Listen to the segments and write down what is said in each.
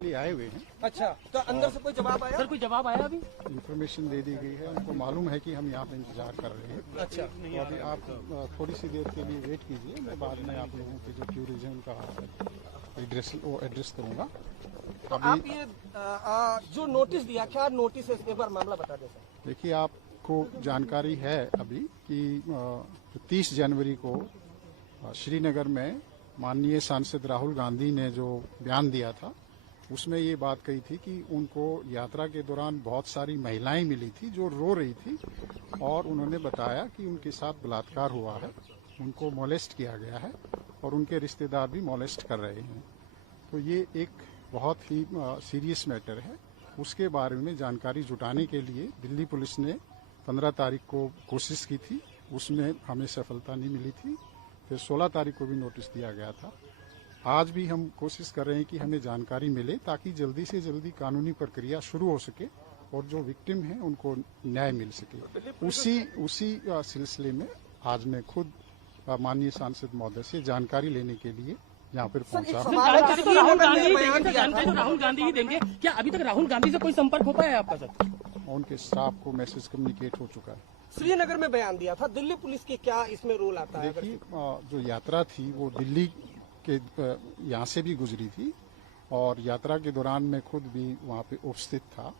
लिए आए हुए हैं। अच्छा, तो अंदर से कोई जवाब आया? सर कोई जवाब आया अभी? इन्फॉर्मेशन दे दी गई है, उनको मालूम है कि हम यहाँ पे इंतजार कर रहे हैं। अच्छा, तो अभी आप थोड़ी सी देर के लिए वेट कीजिए, मैं बाद में आप लोगों के जो क्यूरीज हैं उनका एड्रेस करूँगा। तो आप ये जो नोटिस दिया, क्या नोटिस है, इसके बारे मामला बता दें सर। देखिए, आपको जानकारी है अभी कि 30 जनवरी को श्रीनगर में माननीय सांसद राहुल गांधी ने जो बयान दिया था, उसमें ये बात कही थी कि उनको यात्रा के दौरान बहुत सारी महिलाएं मिली थी जो रो रही थी और उन्होंने बताया कि उनके साथ बलात्कार हुआ है, उनको मोलेस्ट किया गया है और उनके रिश्तेदार भी मोलेस्ट कर रहे हैं। तो ये एक बहुत ही सीरियस मैटर है। उसके बारे में जानकारी जुटाने के लिए दिल्ली पुलिस ने 15 तारीख को कोशिश की थी, उसमें हमें सफलता नहीं मिली थी। फिर 16 तारीख को भी नोटिस दिया गया था। आज भी हम कोशिश कर रहे हैं कि हमें जानकारी मिले ताकि जल्दी से जल्दी कानूनी प्रक्रिया शुरू हो सके और जो विक्टिम हैं उनको न्याय मिल सके। उसी सिलसिले में आज मैं खुद माननीय सांसद महोदय से जानकारी लेने के लिए यहाँ पर पहुंचा हूँ। राहुल गांधी ही देंगे क्या? अभी तक राहुल गांधी से कोई संपर्क हो पाया है आपका सर? उनके स्टाफ को मैसेज कम्युनिकेट हो चुका है। श्रीनगर में बयान दिया था, दिल्ली पुलिस की क्या इसमें रोल आता है? देखिए, जो यात्रा थी वो दिल्ली के यहाँ से भी गुजरी थी और यात्रा के दौरान मैं खुद भी वहाँ पे उपस्थित था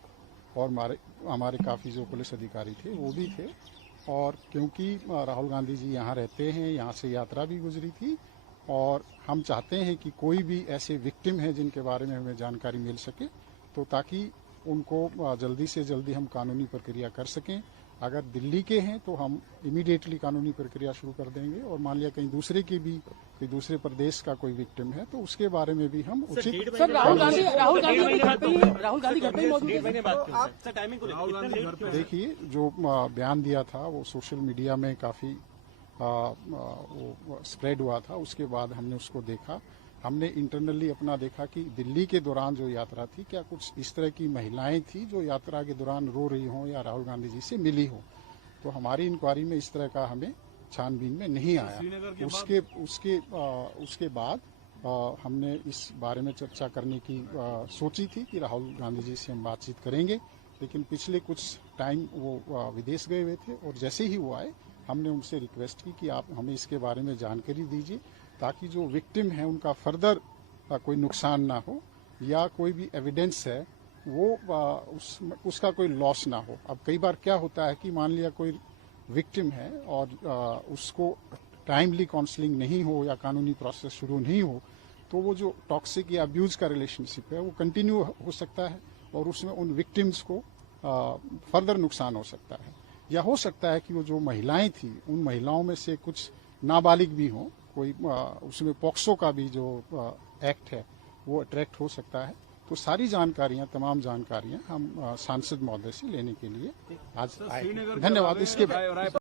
और हमारे काफ़ी जो पुलिस अधिकारी थे वो भी थे। और क्योंकि राहुल गांधी जी यहाँ रहते हैं, यहाँ से यात्रा भी गुजरी थी और हम चाहते हैं कि कोई भी ऐसे विक्टिम हैं जिनके बारे में हमें जानकारी मिल सके, तो ताकि उनको जल्दी से जल्दी हम कानूनी प्रक्रिया कर सकें। अगर दिल्ली के हैं तो हम इमीडिएटली कानूनी प्रक्रिया शुरू कर देंगे और मान लिया कहीं दूसरे की भी कोई दूसरे प्रदेश का कोई विक्टिम है तो उसके बारे में भी हम उचित। सर राहुल गांधी घर पे ही मौजूद है। देखिए, जो बयान दिया था वो सोशल मीडिया में काफी वो स्प्रेड हुआ था। उसके बाद हमने उसको देखा, हमने इंटरनली अपना देखा कि दिल्ली के दौरान जो यात्रा थी, क्या कुछ इस तरह की महिलाएं थी जो यात्रा के दौरान रो रही हों या राहुल गांधी जी से मिली हो। तो हमारी इंक्वायरी में इस तरह का हमें छानबीन में नहीं आया। उसके बाद हमने इस बारे में चर्चा करने की सोची थी कि राहुल गांधी जी से हम बातचीत करेंगे, लेकिन पिछले कुछ टाइम वो विदेश गए हुए थे और जैसे ही वो आए हमने उनसे रिक्वेस्ट की कि आप हमें इसके बारे में जानकारी दीजिए ताकि जो विक्टिम है उनका फर्दर कोई नुकसान ना हो या कोई भी एविडेंस है वो उसका कोई लॉस ना हो। अब कई बार क्या होता है कि मान लिया कोई विक्टिम है और उसको टाइमली काउंसलिंग नहीं हो या कानूनी प्रोसेस शुरू नहीं हो तो वो जो टॉक्सिक या अब्यूज का रिलेशनशिप है वो कंटिन्यू हो सकता है और उसमें उन विक्टिम्स को फर्दर नुकसान हो सकता है। या हो सकता है कि वो जो महिलाएं थी उन महिलाओं में से कुछ नाबालिग भी हों, कोई उसमें पॉक्सो का भी जो एक्ट है वो अट्रैक्ट हो सकता है। तो सारी जानकारियां, तमाम जानकारियां हम सांसद महोदय से लेने के लिए आज आए। धन्यवाद। इसके